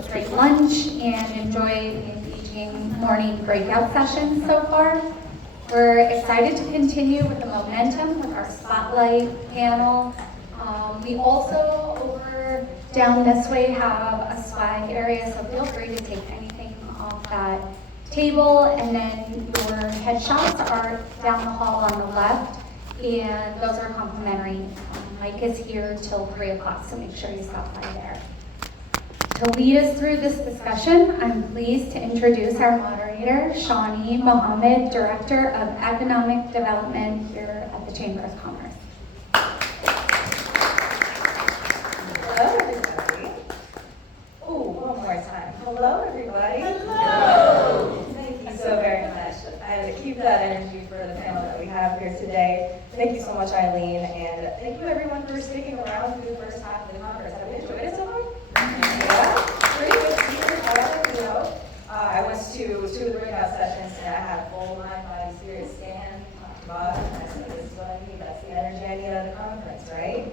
great lunch and enjoyed the engaging morning breakout sessions so far. We're excited to continue with the momentum with our spotlight panel. We also, over down this way, have a swag area, so feel free to take anything off that table. And then your headshots are down the hall on the left, and those are complimentary. Mike is here till 3 o'clock, so make sure you stop by there. To lead us through this discussion, I'm pleased to introduce our moderator, Shawnee Mohammed, Director of Economic Development here at the Chamber of Commerce. Hello, everybody. Oh, one more time. Hello, everybody. Hello. Thank you so very much. And to keep that energy for the panel that we have here today, thank you so much, Eileen, and thank you, everyone, for sticking around through the first half of the conference. Have you enjoyed it so far? Yeah, pretty good speakers, you know. I went to two of the breakout sessions, and I had a full mind, body, spirit scan, talked about it, and I said, this is what I need. That's the energy I need out of the conference, right?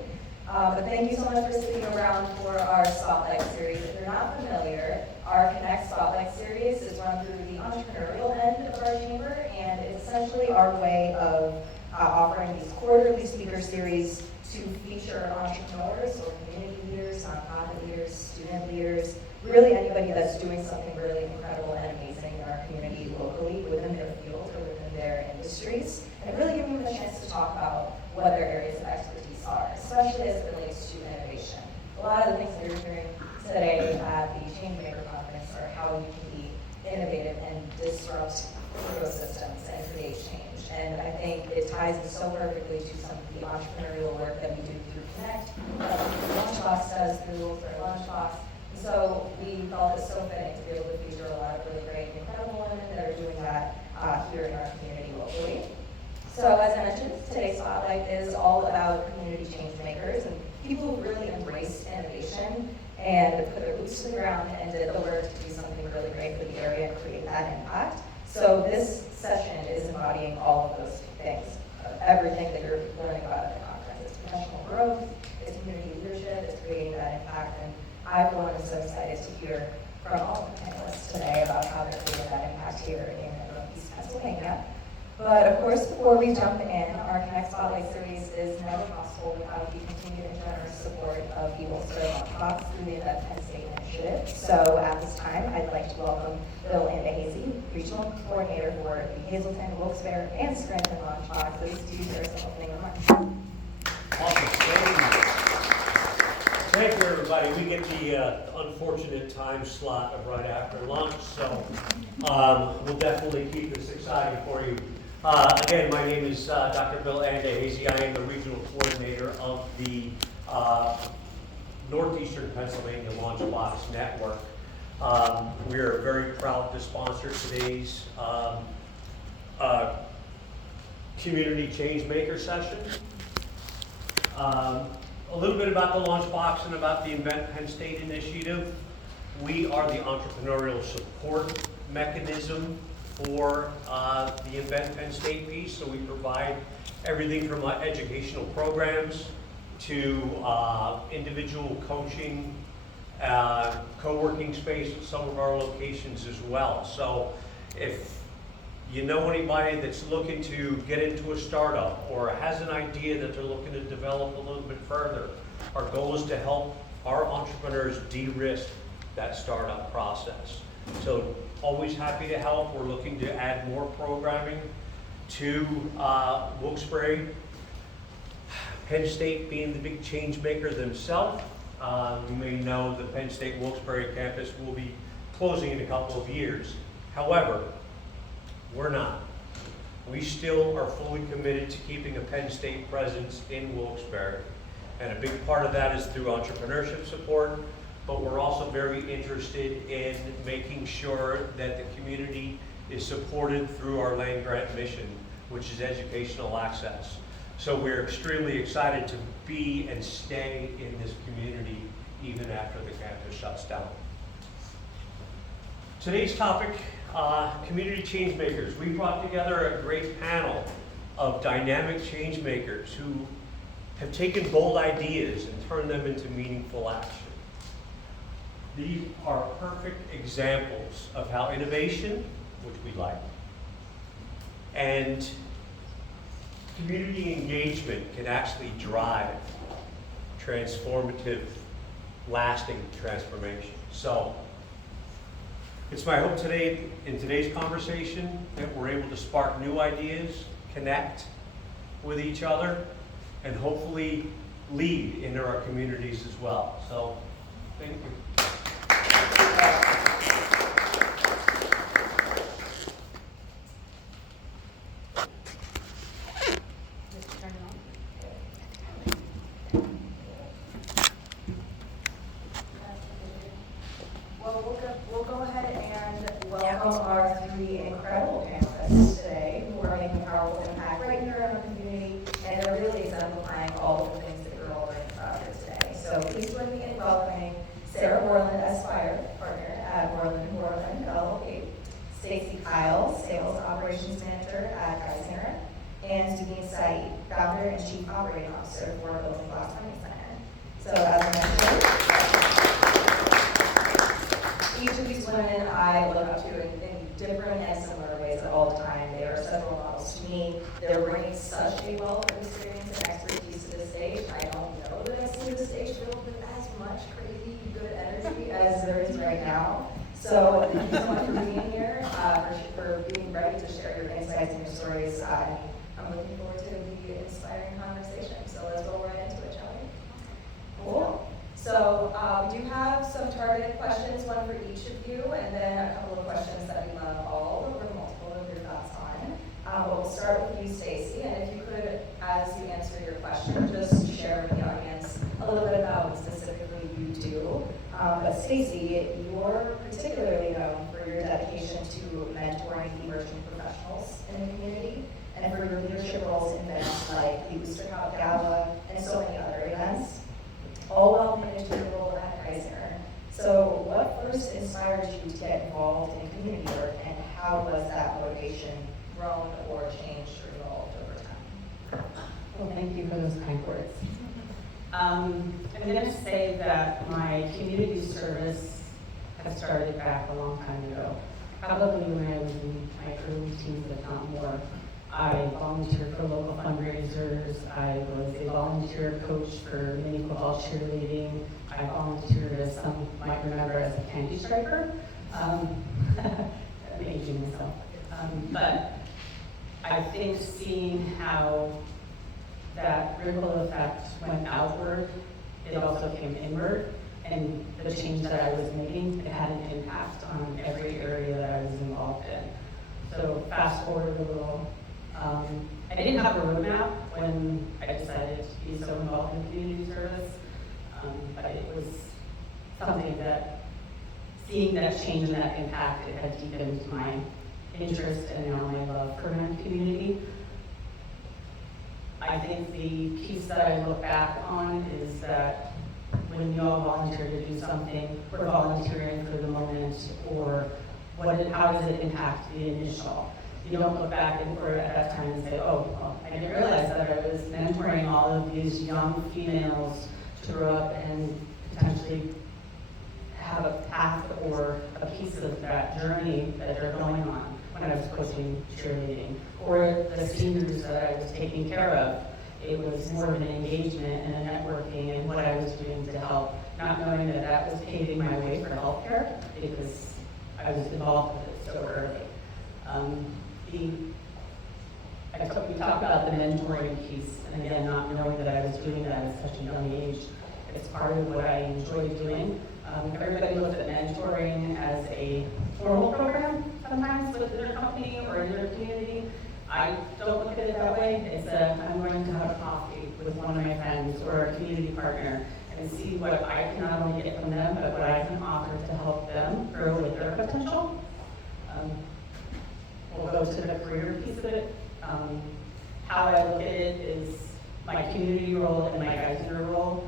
But thank you so much for sticking around for our Spotlight series. If you're not familiar, our Connect Spotlight series is run through the entrepreneurial end of our chamber, and it's essentially our way of offering these quarterly speaker series to feature entrepreneurs, so community leaders, nonprofit leaders, student leaders, really anybody that's doing something really incredible and amazing in our community locally within their field or within their industries, and really giving them the chance to talk about what their areas of expertise are, especially as it relates to innovation. A lot of the things that you're hearing today at the Changemaker conference are how you can be innovative and disrupt ecosystems and create change. And I think it ties in so perfectly to some of the entrepreneurial work that we do through Connect, Lunchbox does through Wilkes-Barre Lunchbox. And so we felt it's so fitting to be able to feature a lot of really great, incredible women that are doing that here in our community locally. So as I mentioned, today's spotlight is all about community change makers and people who really embraced innovation and put their boots to the ground and did the work to do something really great for the area and create that impact. So this session is embodying all of those things, everything that you're learning about at the conference. It's professional growth, it's community leadership, it's creating that impact, and I, for one, am so excited to hear from all of the panelists today about how they're creating that impact here in Northeast Pennsylvania. But of course, before we jump in, our Connect Spotlight series is never possible without the continued and generous support of the Wilkes-Barre Lunchbox through the Invent Penn State initiative. So at this time, I'd like to welcome Bill and Hazy, Regional Coordinator for the Hazleton, Wilkes-Barre, and Scranton Lunchboxes, to share some opening remarks. Awesome. Thank you, everybody. We get the unfortunate time slot of right after lunch, so we'll definitely keep this exciting for you. Again, my name is Dr. Bill Andehazy. I am the Regional Coordinator of the Northeastern Pennsylvania Lunchbox Network. We are very proud to sponsor today's Community Changemaker session. A little bit about the Lunchbox and about the Invent Penn State initiative. We are the entrepreneurial support mechanism for the Invent Penn State piece. So we provide everything from educational programs to individual coaching, co-working space at some of our locations as well. So if you know anybody that's looking to get into a startup or has an idea that they're looking to develop a little bit further, our goal is to help our entrepreneurs de-risk that startup process. So always happy to help. We're looking to add more programming to Wilkes-Barre. Penn State being the big change maker themselves. You may know the Penn State Wilkes-Barre campus will be closing in a couple of years. However, we're not. We still are fully committed to keeping a Penn State presence in Wilkes-Barre. And a big part of that is through entrepreneurship support, but we're also very interested in making sure that the community is supported through our land grant mission, which is educational access. So we're extremely excited to be and stay in this community even after the campus shuts down. Today's topic, community change makers. We brought together a great panel of dynamic change makers who have taken bold ideas and turned them into meaningful action. These are perfect examples of how innovation, which we like, and community engagement can actually drive transformative, lasting transformation. So, it's my hope today, in today's conversation, that we're able to spark new ideas, connect with each other, and hopefully lead into our communities as well. So, thank you. Well, we'll go ahead and welcome our three incredible panelists today who are making a powerful impact right here in our community, and they're really exemplifying all of the things that you're all learning about here today. So please join me in welcoming Sarah Borland, Aspire Partner at Borland LLP, Stacey Kile, Sales Operations Manager at Geisinger, and Zubeen Saeed, Founder and Chief Operating Officer for Building Blocks Funding Center. So as I mentioned, each of these women I look up to in different and similar ways all the time. They are several models to me. They're bringing such a wealth of experience and expertise to the stage. I don't know that I've seen the stage filled with as much crazy good energy as there is right now. So thank you so much for being here, for being ready to share your insights and your stories. I'm looking forward to the inspiring conversation. So let's go right into it, shall we? Cool. So we do have some targeted questions, one for each of you, and then a couple of questions that we love all, or multiple of your thoughts on. But we'll start with you, Stacey, and if you could, as you answer your question, just share with the audience a little bit about what specifically you do. But Stacey, you're particularly known for your dedication to mentoring emerging professionals in the community, and for your leadership roles in events like the Booster Cup Gala and so many other events, all while managing your role at Geisinger. So what first inspired you to get involved in community work, and how was that motivation grown or changed or evolved over time? Well, thank you for those kind words. I'm going to say that my community service has started back a long time ago, probably when I was in my early teens, if not more. I volunteered for local fundraisers. I was a volunteer coach for mini football cheerleading. I volunteered, as some might remember, as a candy striper. I'm aging myself. But I think seeing how that ripple effect went outward, it also came inward. And the change that I was making, it had an impact on every area that I was involved in. So fast forward a little. I didn't have a roadmap when I decided to be so involved in community service, but it was something that, seeing that change and that impact, it had deepened my interest and now my love for my community. I think the piece that I look back on is that when you all volunteer to do something, we're volunteering for the moment, or how does it impact the initial? You don't look back at that time and say, oh, well, I didn't realize that I was mentoring all of these young females to grow up and potentially have a path or a piece of that journey that they're going on when I was coaching cheerleading, or the seniors that I was taking care of. It was more of an engagement and a networking and what I was doing to help, not knowing that that was paving my way for healthcare because I was involved with it so early. We talked about the mentoring piece, and again, not knowing that I was doing that at such a young age. It's part of what I enjoy doing. Everybody looks at mentoring as a formal program sometimes with their company or in their community. I don't look at it that way. It's I'm going to have a coffee with one of my friends or a community partner and see what I can not only get from them, but what I can offer to help them grow with their potential. We'll go to the career piece of it. How I look at it is my community role and my Geisinger role.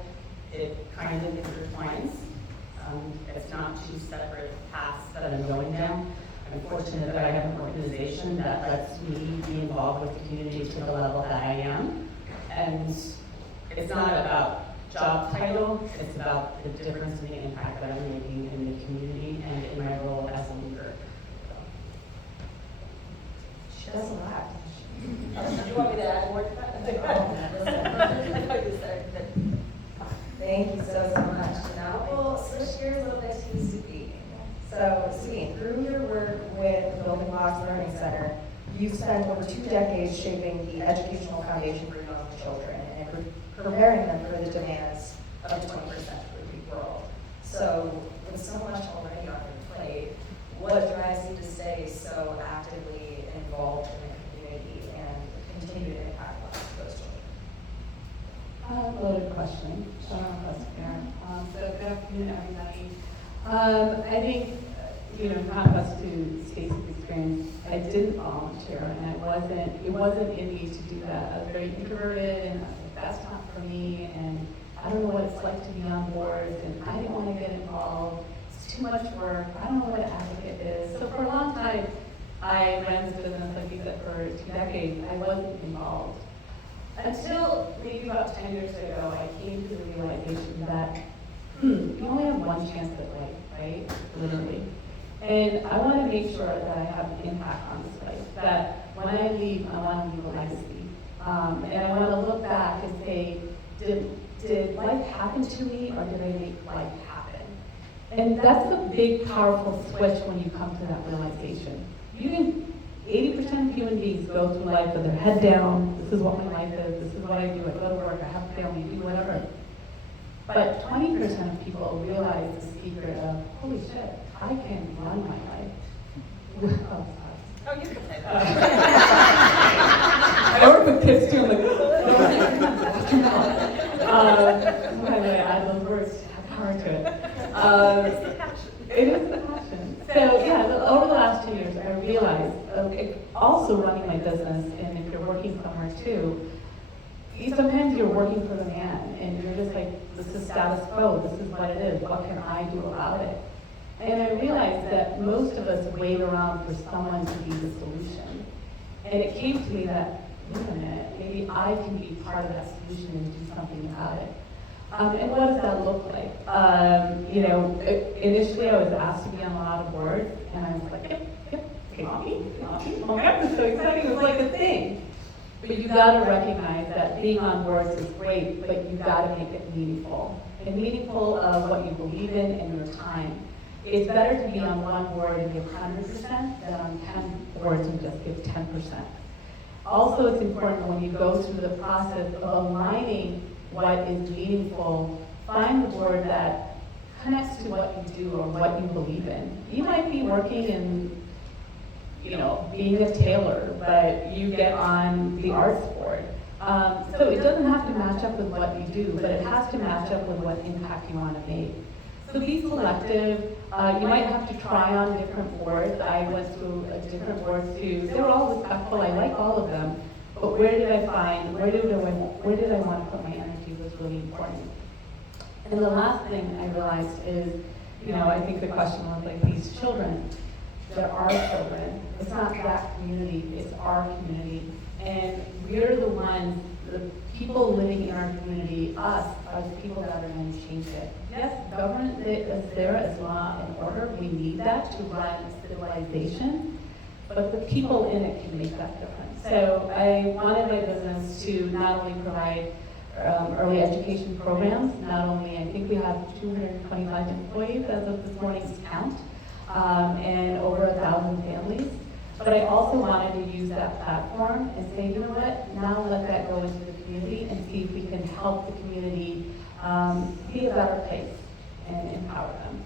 It kind of intertwines. It's not two separate paths that I'm going down. I'm fortunate that I have an organization that lets me be involved with the community to the level that I am. And it's not about job title. It's about the difference in the impact that I'm making in the community and in my role as a leader. She does a lot. Do you want me to add more to that? I know you started. Thank you so much. Now we'll switch gears a little bit to Zubeen. So Zubeen, through your work with the Building Blocks Learning Center, you've spent over 2 decades shaping the educational foundation for young children and preparing them for the demands of the 21st century world. So with so much already on your plate, what drives you to stay so actively involved in the community and continue to impact lives of those children? Loaded question. So good afternoon, everybody. I think, in contrast to Stacey's experience, I didn't volunteer, and it wasn't in me to do that. I was very introverted, and I was like, that's not for me, and I don't know what it's like to be on boards, and I didn't want to get involved. It's too much work. I don't know what an advocate is. So for a long time, I ran this business, like you said, for 2 decades. I wasn't involved. Until maybe about 10 years ago, I came to the realization that you only have one chance at life, right? Literally. And I want to make sure that I have an impact on this life, that when I leave, I want to leave a legacy. And I want to look back and say, did life happen to me, or did I make life happen? And that's a big, powerful switch when you come to that realization. 80% of human beings go through life with their head down. This is what my life is. This is what I do. I go to work. I have a family. Do whatever. But 20% of people realize the secret of, holy shit, I can run my life. Oh, you can say that. I work with kids too. I'm like, sometimes I add those words to have power to it. It is the passion. So yeah, over the last 2 years, I realized, also running my business, and if you're working somewhere too, sometimes you're working for the man, and you're just like, this is status quo, this is what it is, what can I do about it? And I realized that most of us wait around for someone to be the solution. And it came to me that, wait a minute, maybe I can be part of that solution and do something about it. And what does that look like? Initially I was asked to be on a lot of boards, and I was like, yep, okay, oh my God, this is so exciting, it was like a thing. But you gotta recognize that being on boards is great, but you gotta make it meaningful. And meaningful of what you believe in and your time. It's better to be on one board and give 100% than on 10 boards and just give 10%. Also, it's important when you go through the process of aligning what is meaningful, find the board that connects to what you do or what you believe in. You might be working in, being a tailor, but you get on the arts board. So it doesn't have to match up with what you do, but it has to match up with what impact you want to make. So be selective. You might have to try on different boards. I went through different boards too. They were all respectful. I like all of them. But where did I find, where did I want to put my energy was really important. And the last thing I realized is, I think the question was like, these children, they're our children. It's not that community, it's our community. And we're the ones, the people living in our community, us, are the people that are going to change it. Yes, government is there as law and order. We need that to run civilization. But the people in it can make that difference. So I wanted my business to not only provide early education programs, not only, I think we have 225 employees as of this morning's count, and over 1,000 families. But I also wanted to use that platform and say, you know what, now let that go into the community and see if we can help the community be a better place and empower them.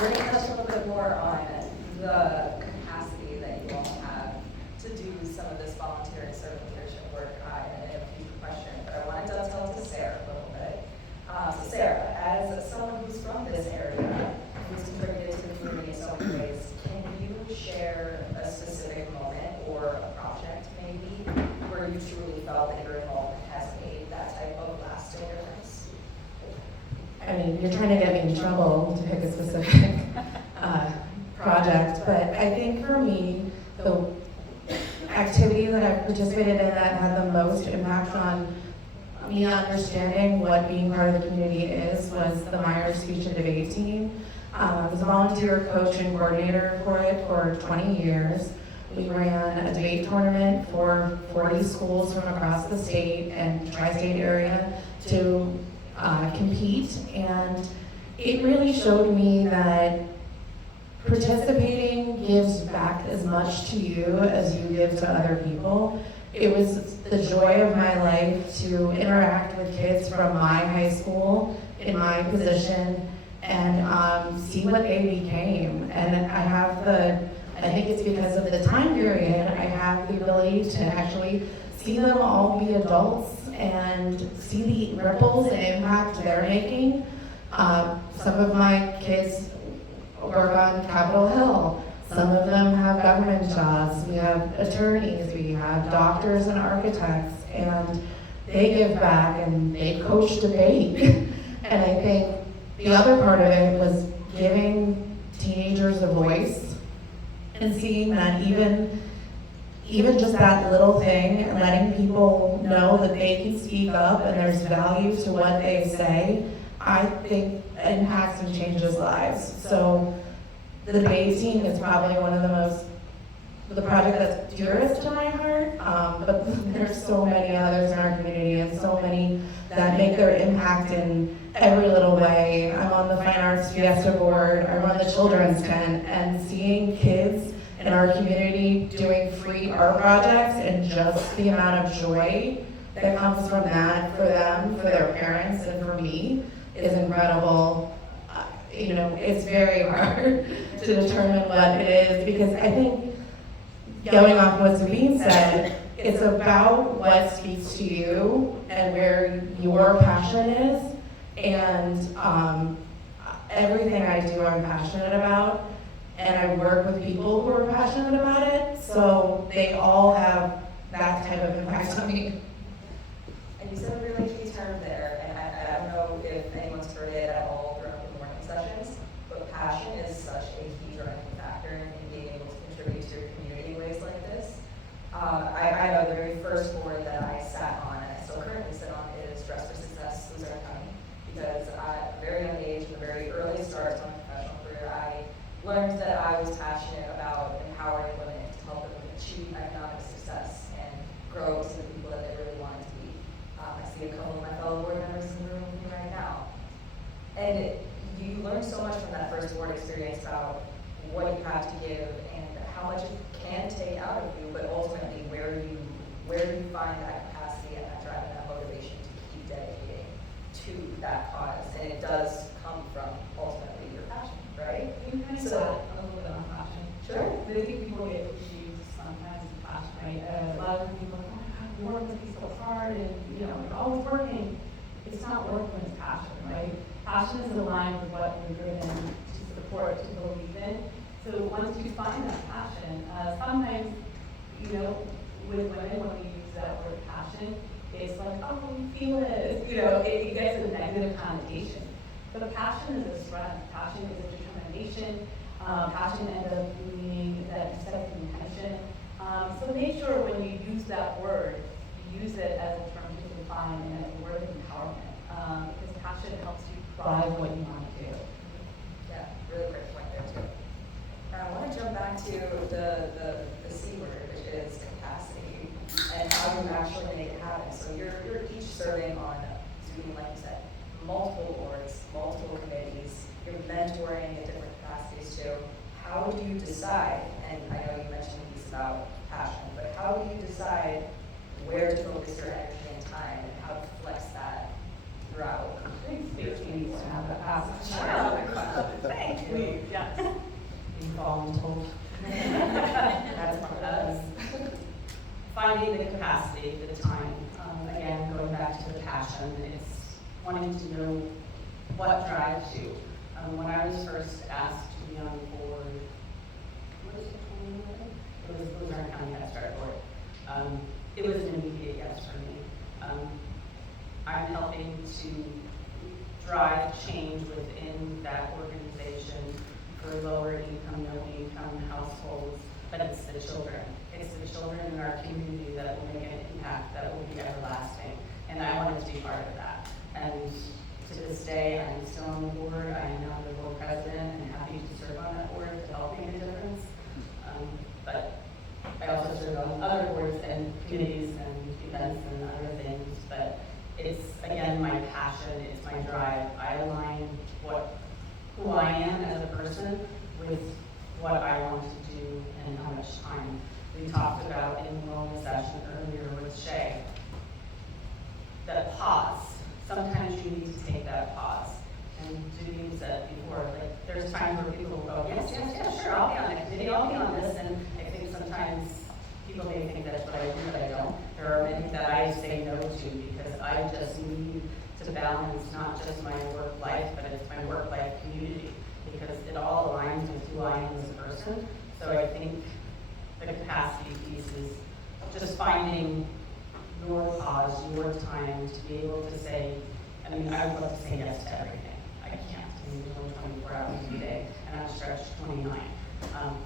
We're going to touch a little bit more on the capacity that you all have to do some of this volunteer and servant leadership work in a future question. But I wanted to dovetail to Sarah a little bit. So Sarah, as someone who's from this area, who's contributed to the community in so many ways, can you share a specific moment or a project maybe where you truly felt that your involvement has made that type of lasting difference? I mean, you're trying to get me in trouble to pick a specific project, but I think for me, I activity that I've participated in that had the most impact on me understanding what being part of the community is was the Myers Speech and Debate Team. I was a volunteer coach and coordinator for it for 20 years. We ran a debate tournament for 40 schools from across the state and tri-state area to compete, and it really showed me that participating gives back as much to you as you give to other people. It was the joy of my life to interact with kids from my high school in my position and see what they became. And I think it's because of the time period, I have the ability to actually see them all be adults and see the ripples and impact they're making. Some of my kids work on Capitol Hill. Some of them have government jobs. We have attorneys, we have doctors and architects, and they give back and they coach debate. And I think the other part of it was giving teenagers a voice and seeing that even just that little thing and letting people know that they can speak up and there's value to what they say, I think impacts and changes lives. So the debate team is probably one of the project that's dearest to my heart, but there's so many others in our community and so many that make their impact in every little way. I'm on the Fine Arts Fiesta board, I run the Children's Tent, and seeing kids in our community doing free art projects and just the amount of joy that comes from that for them, for their parents, and for me is incredible. It's very hard to determine what it is, because I think, going off what Zubeen said, it's about what speaks to you and where your passion is, and everything I do I'm passionate about, and I work with people who are passionate about it, so they all have that type of impact on me. And you said a really key term there, and I don't know if anyone's heard it at all throughout the morning sessions, but passion is such a key driving factor in being able to contribute to your community in ways like this. I know the very first board that I sat on, and I still currently sit on, is Dress for Success, Luzerne County, because at a very young age, in the very early starts of my professional career, I learned that I was passionate about empowering women to help them achieve economic success and grow to the people that they really wanted to be. I see a couple of my fellow board members in the room with me right now. And you learn so much from that first board experience about what you have to give and how much it can take out of you, but ultimately where do you find that capacity and that drive and that motivation to keep dedicating to that cause. And it does come from ultimately your passion, right? You kind of So- a little bit on passion. Sure. But I think people get confused sometimes with passion, right? A lot of people are like, oh my God, work must be so hard and, you're always working. It's not work when it's passion, right? Passion is aligned with what you're driven to support, to believe in. So once you find that passion, sometimes, with women, when we use that word passion, it's like, oh, we feel it. It gets a negative connotation. But passion is a strength. Passion is a determination. Passion ends up meaning that you set an intention. So make sure when you use that word, you use it as a term to define and as a word of empowerment. Because passion helps you drive what you want to do. Yeah, really great point there too. And I want to jump back to the C word, which is capacity, and how you actually make it happen. So you're each serving on, Zubeen, like you said, multiple boards, multiple committees. You're mentoring in different capacities too. How do you decide? And I know you mentioned a piece about passion, but how do you decide where to focus your energy and time, and how to flex that throughout? I think Stacey needs to have that passion. Thank you. Please, yes. Being voluntold. That's part of us. Finding the capacity, the time. Again, going back to the passion, it's wanting to know what drives you. When I was first asked to be on the board, what is it called? It was Luzerne County Head Start Board. It was an immediate yes for me. I'm helping to drive change within that organization for lower income, no income households, but it's the children. It's the children in our community that will make an impact that will be everlasting. And I wanted to be part of that. And to this day, I'm still on the board. I am now the board president and happy to serve on that board to help make a difference. But I also serve on other boards and committees and events and other things. But it's, again, my passion, it's my drive. I align who I am as a person with what I want to do and how much time. We talked about in the wellness session earlier with Shay, that pause. Sometimes you need to take that pause. And Zubeen said before, like, there's times where people will go, yes, sure, I'll be on that committee, I'll be on this. And I think sometimes people may think that's what I do, but I don't. There are many that I say no to because I just need to balance not just my work life, but it's my work life community, because it all aligns with who I am as a person. So I think the capacity piece is just finding your pause, your time to be able to say, I mean, I would love to say yes to everything. I can't. I mean, there's only 24 hours a day, and I'm stretched 29. I'm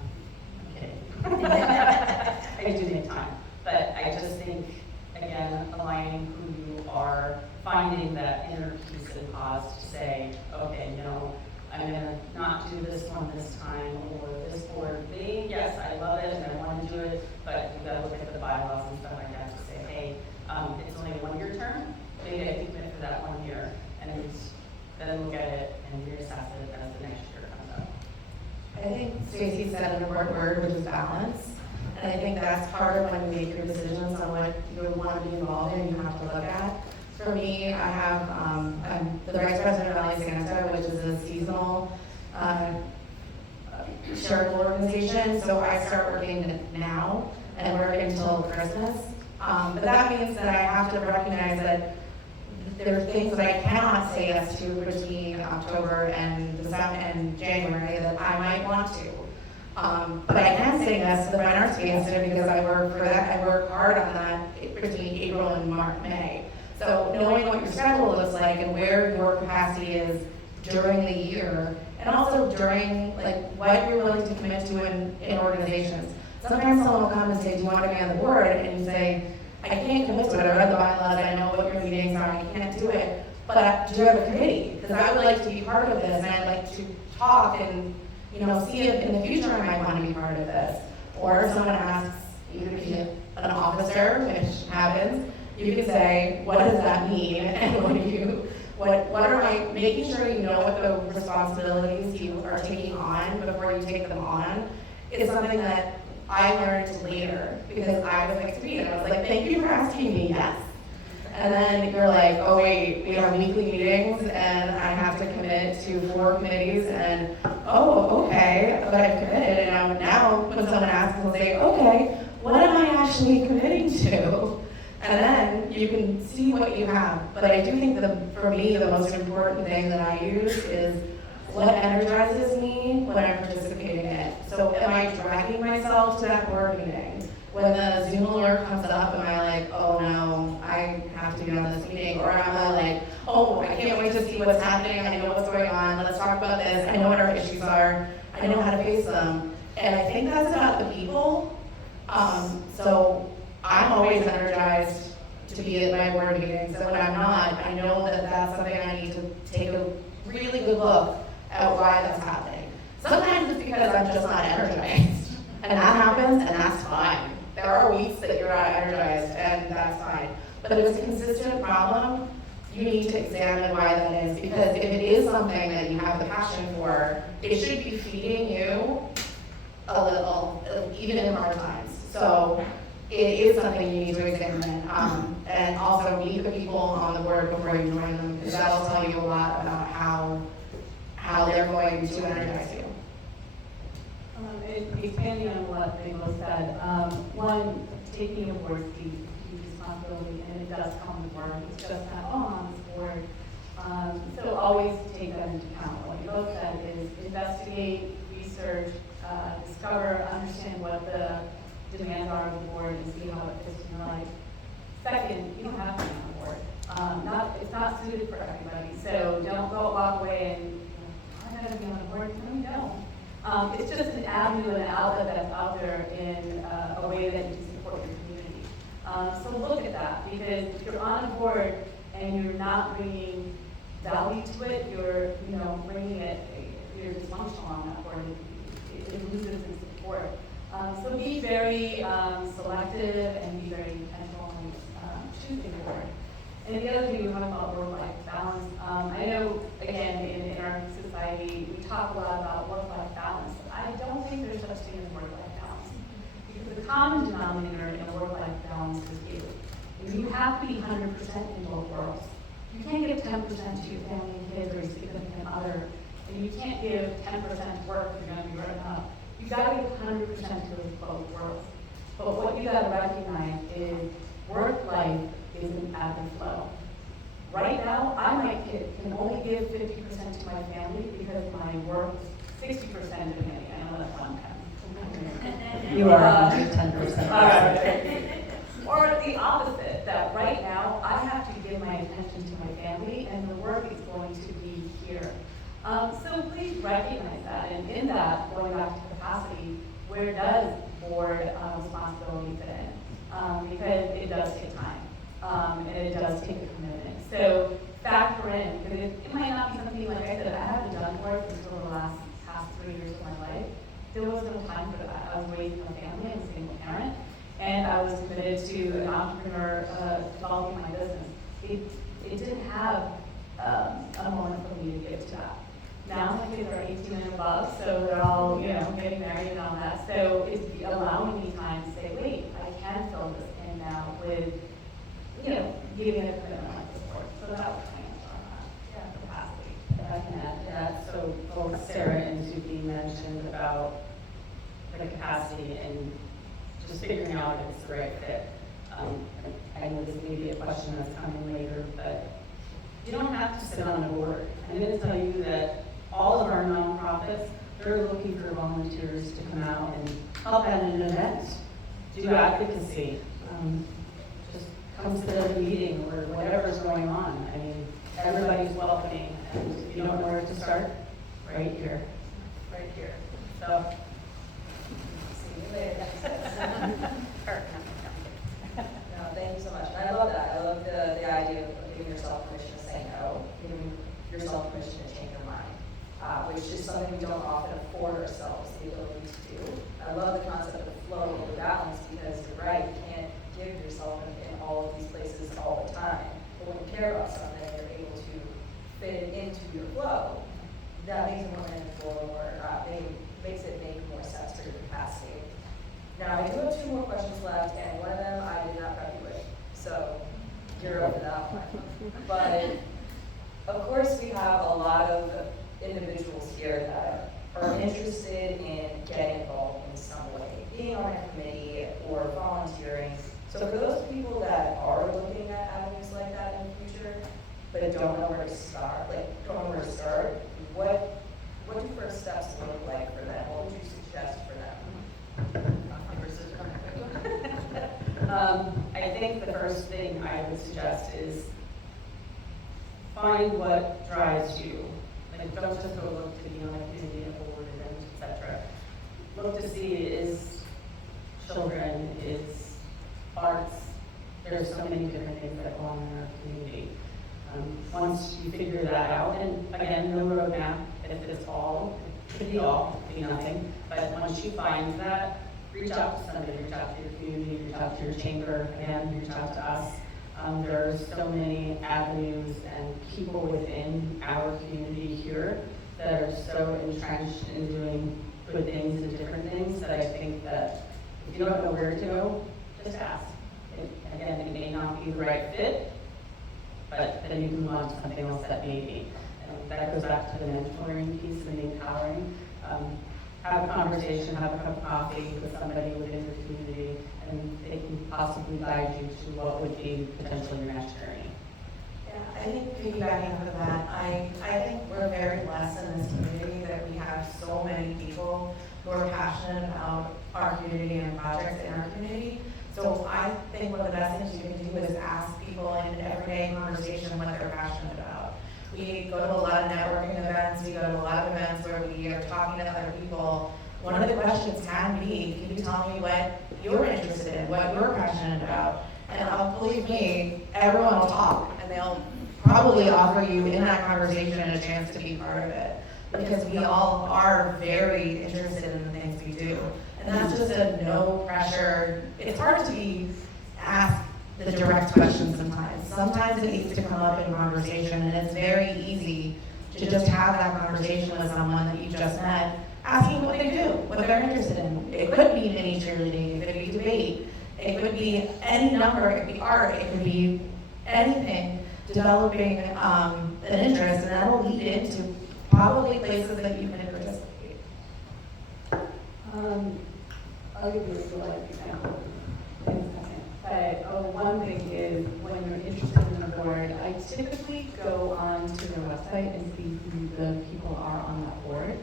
kidding. I do make time. But I just think, again, aligning who you are, finding that inner peace and pause to say, okay, I'm going to not do this one this time, or this board meeting. Yes, I love it and I want to do it, but you've got to look at the bylaws and stuff like that to say, hey, it's only a 1-year term. Maybe I can commit for that 1 year, and then look at it and reassess it as the next year comes up. I think Stacey said an important word, which is balance. And I think that's part of when you make your decisions on what you want to be involved in, you have to look at. For me, I have, I'm the vice president of LA Santa, which is a seasonal charitable organization. So I start working now and work until Christmas. But that means that I have to recognize that there are things that I cannot say yes to between October and January that I might want to. But I can say yes to the Fine Arts Fiesta because I work for that. I work hard on that between April and May. So knowing what your schedule looks like and where your capacity is during the year, and also during what you're willing to commit to in organizations. Sometimes someone will come and say, do you want to be on the board? And you say, I can't commit to it. I read the bylaws. I know what your meetings are. I can't do it. But do you have a committee? Because I would like to be part of this, and I'd like to talk and see if in the future I might want to be part of this. Or if someone asks you to be an officer, which happens, you can say, what does that mean? And what are my, making sure you know what the responsibilities you are taking on before you take them on is something that I learned later because I was like Zubeen, and I was like, thank you for asking me, yes. And then you're like, oh wait, we have weekly meetings and I have to commit to 4 committees and, oh, okay, but I've committed. And now when someone asks, they'll say, okay, what am I actually committing to? And then you can see what you have. But I do think that for me, the most important thing that I use is what energizes me when I'm participating in it. So am I dragging myself to that board meeting? When the Zoom alert comes up, am I like, oh no, I have to be on this meeting? Or am I like, oh, I can't wait to see what's happening, I know what's going on, let's talk about this, I know what our issues are, I know how to face them. And I think that's about the people. So I'm always energized to be at my board meetings, so when I'm not, I know that that's something I need to take a really good look at why that's happening. Sometimes it's because I'm just not energized, and that happens, and that's fine. There are weeks that you're not energized, and that's fine. But if it's a consistent problem, you need to examine why that is, because if it is something that you have the passion for, it should be feeding you a little, even in hard times. So it is something you need to examine, and also meet the people on the board before you join them, because that'll tell you a lot about how they're going to energize you. Expanding on what they both said, one, taking a board seat is a huge responsibility, and it does come with work. It's just not, oh, I'm on this board. So always take that into account. What you both said is investigate, research, discover, understand what the demands are of the board, and see how it fits in your life. Second, you don't have to be on the board. It's not suited for everybody. So don't walk away and, I gotta be on the board. No, you don't. It's just an avenue and an outlet that's out there in a way that you can support your community. So look at that, because if you're on a board and you're not bringing value to it, you're bringing it, you're dysfunctional on that board. It loses its support. So be very selective and be very intentional in choosing a board. And the other thing we talk about work-life balance. I know, again, in our society, we talk a lot about work-life balance. But I don't think there's such thing as work-life balance. Because the common denominator in work-life balance is you. And you have to be 100% in both worlds. You can't give 10% to your family and kids or your significant other, and you can't give 10% work if you're going to be running up. You got to give 100% to both worlds. But what you got to recognize is work-life is an ebb and flow. Right now, I can only give 50% to my family because my work is 60% of me. I know that's one kind. You are 110%. All right. Or the opposite, that right now I have to give my attention to my family and the work is going to be here. So please recognize that, and in that, going back to capacity, where does board responsibility fit in? Because it does take time, and it does take a commitment. So factor in, because it might not be something, like I said, I haven't done boards until the past 3 years of my life. There was no time for that. I was raising a family, I was a single parent. And I was committed to an entrepreneur developing my business. It didn't have a moment for me to give to that. Now my kids are 18 and above, so they're all getting married and all that. So it's allowing me time to say, wait, I can fill this in now with giving a commitment like support. So that was my answer on that. Yeah, capacity. If I can add to that, so both Sarah and Zubeen mentioned about the capacity and just figuring out if it's the right fit. I know this may be a question that's coming later, but you don't have to sit on a board. I'm going to tell you that all of our nonprofits, they're looking for volunteers to come out and help at an event, do advocacy, just come to the meeting or whatever's going on. I mean, everybody's welcoming, and if you don't know where to start, right here. Right here. So, No, thank you so much. And I love that. I love the idea of giving yourself permission to say no, giving yourself permission to change your mind, which is something we don't often afford ourselves the ability to do. I love the concept of the flow of the balance because you're right, you can't give yourself in all of these places all the time. But when you care about something, you're able to fit it into your flow. That makes it more manageable or makes it make more sense for your capacity. Now, I do have 2 more questions left, and one of them I did not prep you with, so you're over that one. But, of course, we have a lot of individuals here that are interested in getting involved in some way, being on a committee or volunteering. So for those people that are looking at avenues like that in the future, but don't know where to start, what do first steps look like for them? What would you suggest for them? I think the first thing I would suggest is find what drives you. Like, don't just go look to be on a committee, a board, event, etc. Look to see is children, is arts. There's so many different things that go on in our community. Once you figure that out, and again, no roadmap, if it's all, it could be all, it could be nothing. But once you find that, reach out to somebody, reach out to your community, reach out to your chamber, again, reach out to us. There's so many avenues and people within our community here that are so entrenched in doing good things and different things that I think that if you don't know where to go, just ask. Again, it may not be the right fit, but then you can move on to something else that may be. And that goes back to the mentoring piece and the empowering. Have a conversation, have a cup of coffee with somebody within your community, and they can possibly guide you to what would be potentially your next journey. Yeah, I think piggybacking off of that, I think we're very blessed in this community that we have so many people who are passionate about our community and projects in our community. So I think one of the best things you can do is ask people in everyday conversation what they're passionate about. We go to a lot of networking events, we go to a lot of events where we are talking to other people. One of the questions can be, can you tell me what you're interested in, what you're passionate about? And believe me, everyone will talk, and they'll probably offer you in that conversation a chance to be part of it. Because we all are very interested in the things we do. And that's just a no pressure. It's hard to be asked the direct questions sometimes. Sometimes it needs to come up in conversation, and it's very easy to just have that conversation with someone that you just met, asking what they do, what they're interested in. It could be mini cheerleading, it could be debate, it could be any number, it could be art, it could be anything, developing an interest, and that'll lead into probably places that you can participate. I'll give you a real life example in a second. But one thing is, when you're interested in a board, I typically go onto their website and see who the people are on that board.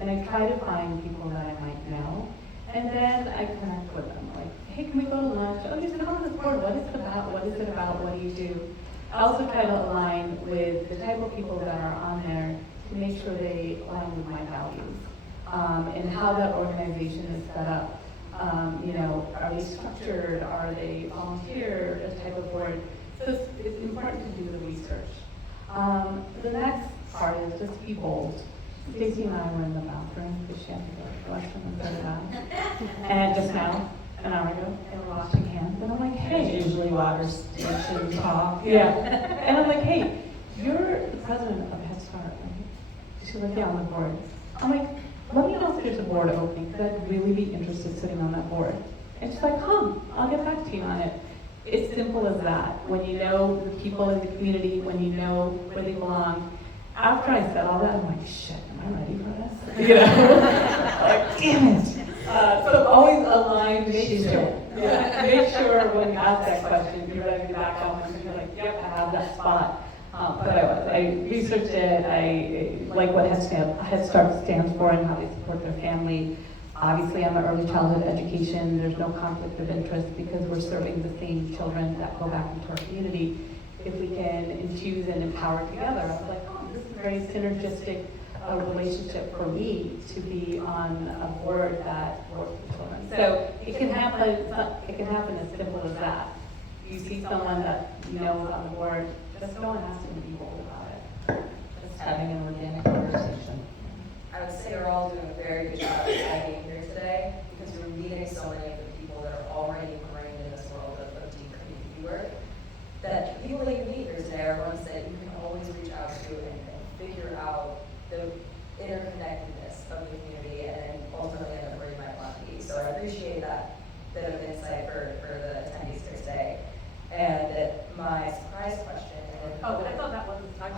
And I try to find people that I might know. And then I connect with them, like, hey, can we go to lunch? Oh, you should come on this board. What is it about? What is it about? What do you do? I also try to align with the type of people that are on there to make sure they align with my values, and how that organization is set up. Are they structured? Are they volunteer type of board? So it's important to do the research. The next part is just be bold. Stacey and I were in the bathroom because she had to go to the restroom and go to that. And just now, an hour ago, and we're washing hands, and I'm like, hey. Usually water station talk. Yeah. And I'm like, hey, you're the president of Head Start, right? She's like, yeah, on the board. I'm like, let me know if there's a board opening, because I'd really be interested sitting on that board. And she's like, come, I'll get back to you on it. It's simple as that. When you know the people in the community, when you know where they belong. After I said all that, I'm like, shit, am I ready for this? Like, damn it. So always align, make sure. Yeah, make sure when you ask that question, you're ready to back up and you're like, yep, I have that spot. But I researched it. I like what Head Start stands for and how they support their family. Obviously, I'm an early childhood education. There's no conflict of interest because we're serving the same children that go back into our community. If we can infuse and empower together, I was like, oh, this is a very synergistic relationship for me to be on a board that works with children. So it can happen. It can happen as simple as that. You see someone that you know is on the board, just go and ask them to be bold about it. Just having an organic conversation. I would say you're all doing a very good job of being here today because you're meeting so many of the people that are already ingrained in this world of deep community work. That the people that you meet here today are ones that you can always reach out to and figure out the interconnectedness of the community and ultimately end up where you might want to be. So I appreciate that bit of insight for the attendees here today. And my surprise question. Oh, I thought that was the surprise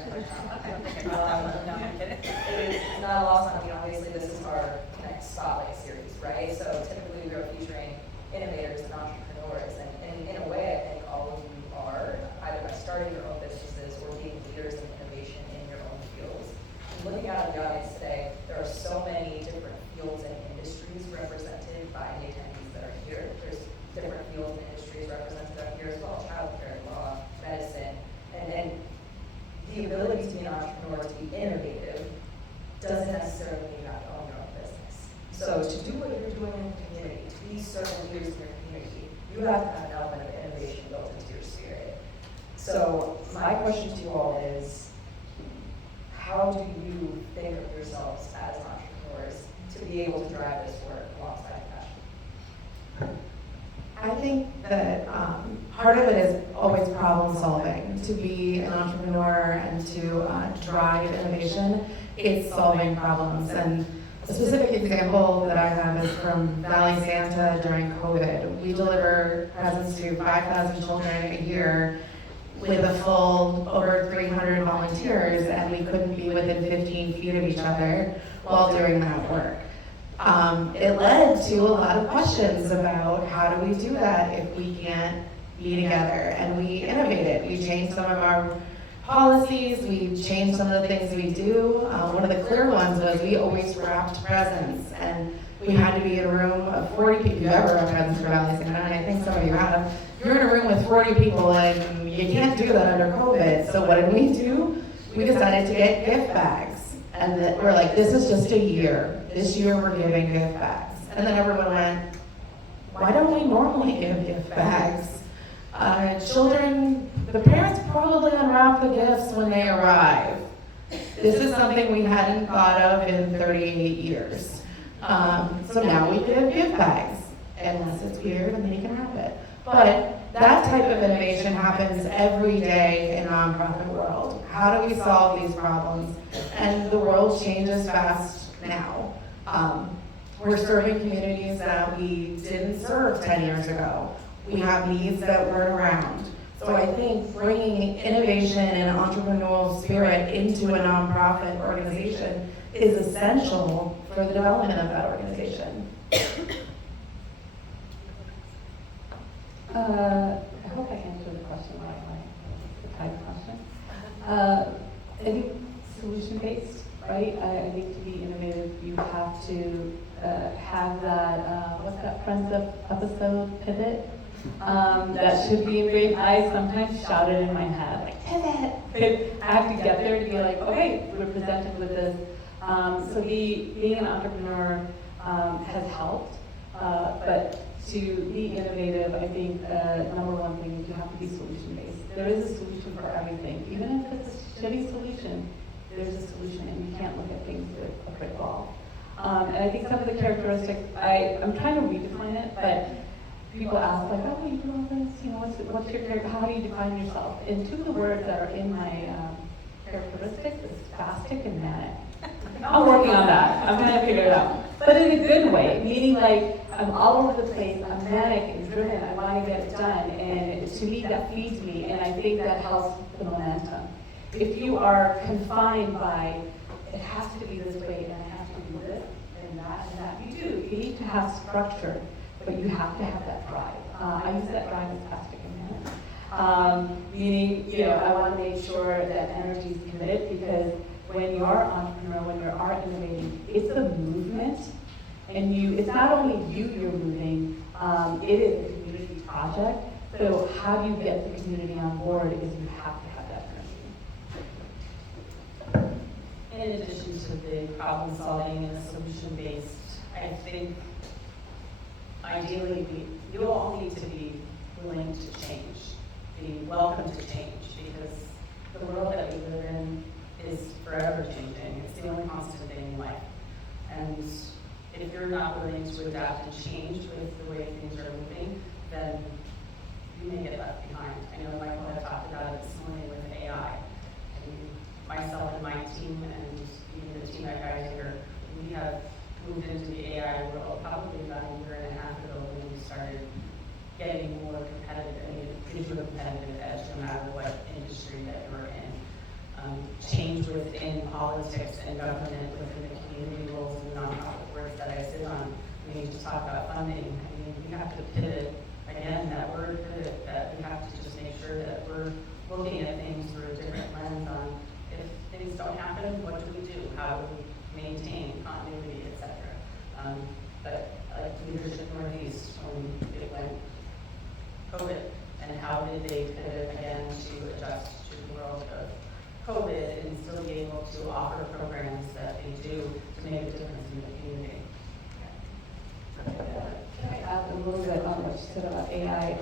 question. No, I'm kidding. It's not lost on me. Obviously, this is our Connect Spotlight series, right? So typically we are featuring innovators and entrepreneurs, and in a way, I think all of you are either by starting your own businesses or being leaders in innovation in your own fields. And looking out at the audience today, there are so many different fields and industries represented by the attendees that are here. There's different fields and industries represented up here as well: childcare, law, medicine, and the ability to be an entrepreneur, to be innovative, doesn't necessarily mean you have to own your own business. So to do what you're doing in the community, to be certain leaders in your community, you have to have an element of innovation built into your spirit. So my question to you all is, how do you think of yourselves as entrepreneurs to be able to drive this work alongside passion? I think that part of it is always problem solving. To be an entrepreneur and to drive innovation, it's solving problems. And a specific example that I have is from Valley Santa during COVID. We deliver presents to 5,000 children a year with a full over 300 volunteers, and we couldn't be within 15 feet of each other while doing that work. It led to a lot of questions about how do we do that if we can't be together, and we innovated. We changed some of our policies, we changed some of the things we do. One of the clear ones was we always wrapped presents, and we had to be in a room of 40 people. If you ever wrapped presents for Valley Santa, and I think some of you have. You're in a room with 40 people, and you can't do that under COVID. So what did we do? We decided to get gift bags. And then we're like, this is just a year. This year we're giving gift bags. And then everyone went, why don't we normally give gift bags? Children, the parents probably unwrap the gifts when they arrive. This is something we hadn't thought of in 38 years. So now we give gift bags. Unless it's weird, and then you can have it. But that type of innovation happens every day in the nonprofit world. How do we solve these problems? And the world changes fast now. We're serving communities that we didn't serve 10 years ago. We have needs that weren't around. So I think bringing innovation and entrepreneurial spirit into a nonprofit organization is essential for the development of that organization. I hope I answered the question right, the type of question. I think solution-based, right? I think to be innovative, you have to have that, what's that Friends episode, pivot? That should be engraved. I sometimes shout it in my head, like, pivot! I have to get there to be like, okay, we're presented with this. So being an entrepreneur has helped, but to be innovative, I think number one thing is you have to be solution-based. There is a solution for everything. Even if it's a shitty solution, there's a solution, and you can't look at things with a brick wall. And I think some of the characteristics, I'm trying to redefine it, but people ask like, oh, you do all this, what's your character, how do you define yourself? And two of the words that are in my characteristics is spastic and manic. I'm working on that. I'm trying to figure it out. But in a good way, meaning like I'm all over the place, I'm manic and driven, I want to get it done, and to me that feeds me, and I think that helps the momentum. If you are confined by, it has to be this way, and I have to do this, and that, you do. You need to have structure, but you have to have that drive. I use that drive as spastic and manic. Meaning, I want to make sure that energy is committed, because when you are an entrepreneur, when you are innovating, it's a movement, and it's not only you're moving, it is a community project. So how do you get the community on board is you have to have that energy. In addition to the problem solving and the solution based, I think ideally you all need to be willing to change, be welcome to change, because the world that we live in is forever changing. It's the only constant thing in life. And if you're not willing to adapt and change with the way things are moving, then you may get left behind. I know Michael had talked about it this morning with AI. And myself and my team, and even the team at Geisinger, we have moved into the AI world probably about a year and a half ago when we started getting more competitive. I mean, it gives you a competitive edge no matter what industry that you're in. Change within politics and government, within the community roles and nonprofit boards that I sit on. We need to talk about funding. I mean, we have to pivot, again, that word pivot, that we have to just make sure that we're looking at things through a different lens on if things don't happen, what do we do? How do we maintain continuity, et cetera? But like Leadership Northeast, when it went COVID, and how did they pivot again to adjust to the world of COVID and still be able to offer programs that they do to make a difference in the community. Can I add a little bit on what you said about AI?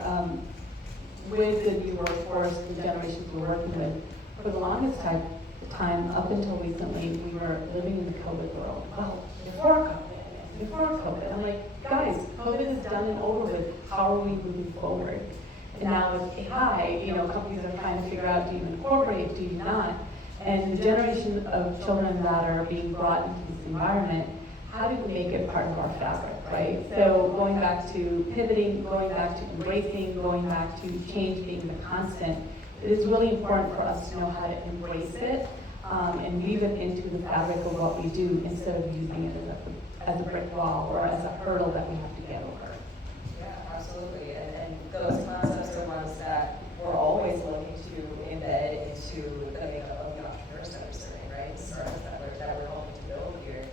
With the new workforce, the generations we're working with, for the longest time up until recently, we were living in the COVID world. Well, before COVID. I'm like, guys, COVID is done and over with. How are we moving forward? And now with AI, companies are trying to figure out, do you incorporate, do you not? And the generation of children that are being brought into this environment, how do we make it part of our fabric, right? So going back to pivoting, going back to embracing, going back to change being the constant, it is really important for us to know how to embrace it and weave it into the fabric of what we do instead of using it as a brick wall or as a hurdle that we have to get over. Yeah, absolutely. And those concepts are ones that we're always looking to embed into the makeup of the entrepreneurs that we're serving, right? The startups that we're hoping to build here.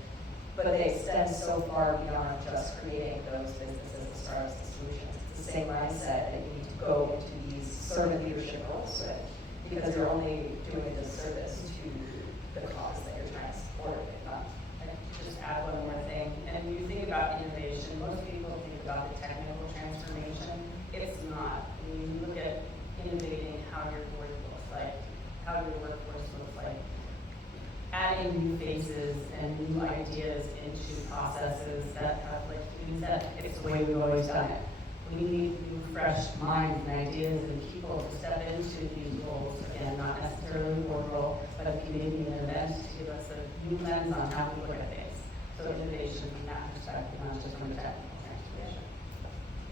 But they extend so far beyond just creating those businesses, the startups, the solutions. It's the same mindset that you need to go into these servant leadership roles with, because you're only doing a disservice to the cause that you're trying to support. And just add one more thing, and when you think about innovation, most people think about the technical transformation. It's not. When you look at innovating how your work looks like, how your workforce looks like, adding new faces and new ideas into processes that have, like you said, it's the way we've always done it. We need new, fresh minds and ideas and people to step into these roles, again, not necessarily a board role, but a committee and an event to give us a new lens on how we look at things. So innovation from that perspective, not just from a technical transformation.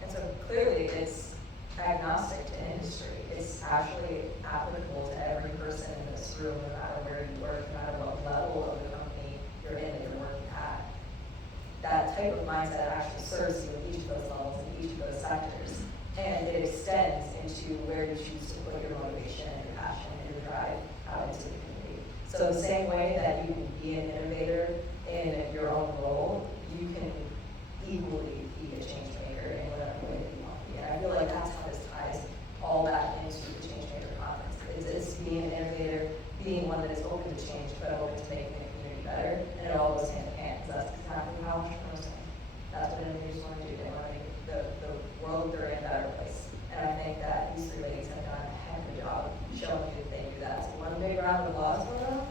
And so clearly it's agnostic to industry. It's actually applicable to every person in this room, no matter where you work, no matter what level of the company you're in that you're working at. That type of mindset actually serves you in each of those levels, in each of those sectors. And it extends into where you choose to put your motivation and your passion and your drive out into the community. So the same way that you can be an innovator in your own role, you can equally be a change maker in whatever way that you want to be. And I feel like that's how this ties all that into the Changemaker Conference. It's being an innovator, being one that is open to change, but open to making the community better, and it all goes hand in hand, because that's exactly how entrepreneurs think. That's what innovators want to do. They want to make the world they're in a better place. And I think that these three ladies have done a heck of a job showing you that they do that. So one big round of applause for them.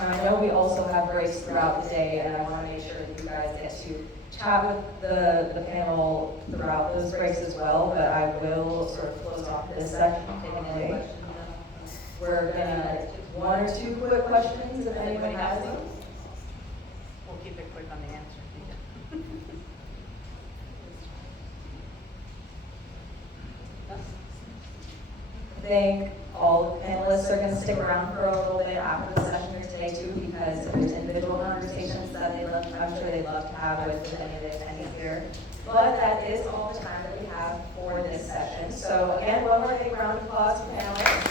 I know we also have breaks throughout the day, and I want to make sure that you guys get to chat with the panel throughout those breaks as well, but I will sort of close off this section today. We're gonna, one or two quick questions if anyone has them. We'll keep it quick on the answer. I think all the panelists are going to stick around for a little bit after the session here today too, because there's individual conversations that I'm sure they'd love to have with any of the attendees here. But that is all the time that we have for this session. So again, one more big round of applause for panelists.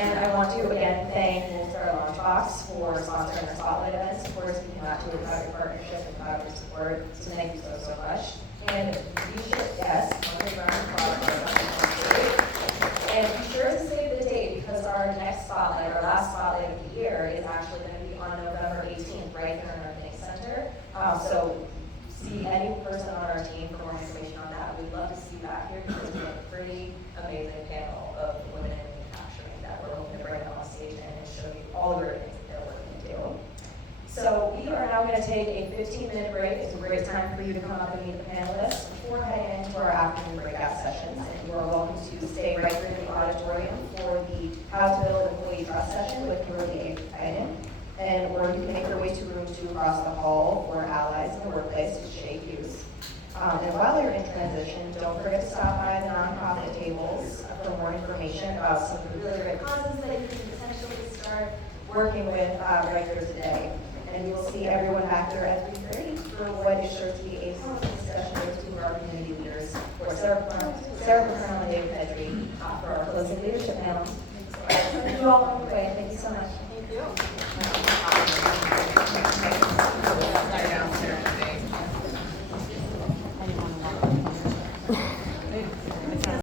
And I want to again thank Wolfstar Launchbox for sponsoring our spotlight events. Of course, we cannot do it without your partnership and without your support. So thank you so much. And be sure, yes, one big round of applause for our and be sure to save the date, because our next spotlight, our last spotlight of the year, is actually going to be on November 18th, right here in our Mini Center. So see any person on our team for more information on that. We'd love to see you back here, because we have a pretty amazing panel of women in manufacturing that we're hoping to bring on stage and show you all the great things that they're working to do. So we are now going to take a 15-minute break. It's a great time for you to come up and meet the panelists before heading into our afternoon breakout sessions. And you are welcome to stay right here in the auditorium for the How to Build Employee Trust session with Kimberly Aiden. Or you can make your way to room 2 across the hall for allies in the workplace to shake use. And while you're in transition, don't forget to stop by the nonprofit tables for more information about some of the really great causes that you can potentially start working with right here today. And you will see everyone back here at 3:30 for what is sure to be a powerful discussion with 2 of our community leaders, for Sarah Paterno and David Pedri, for our closing leadership panel. Thank you all for the way. Thank you so much. Thank you.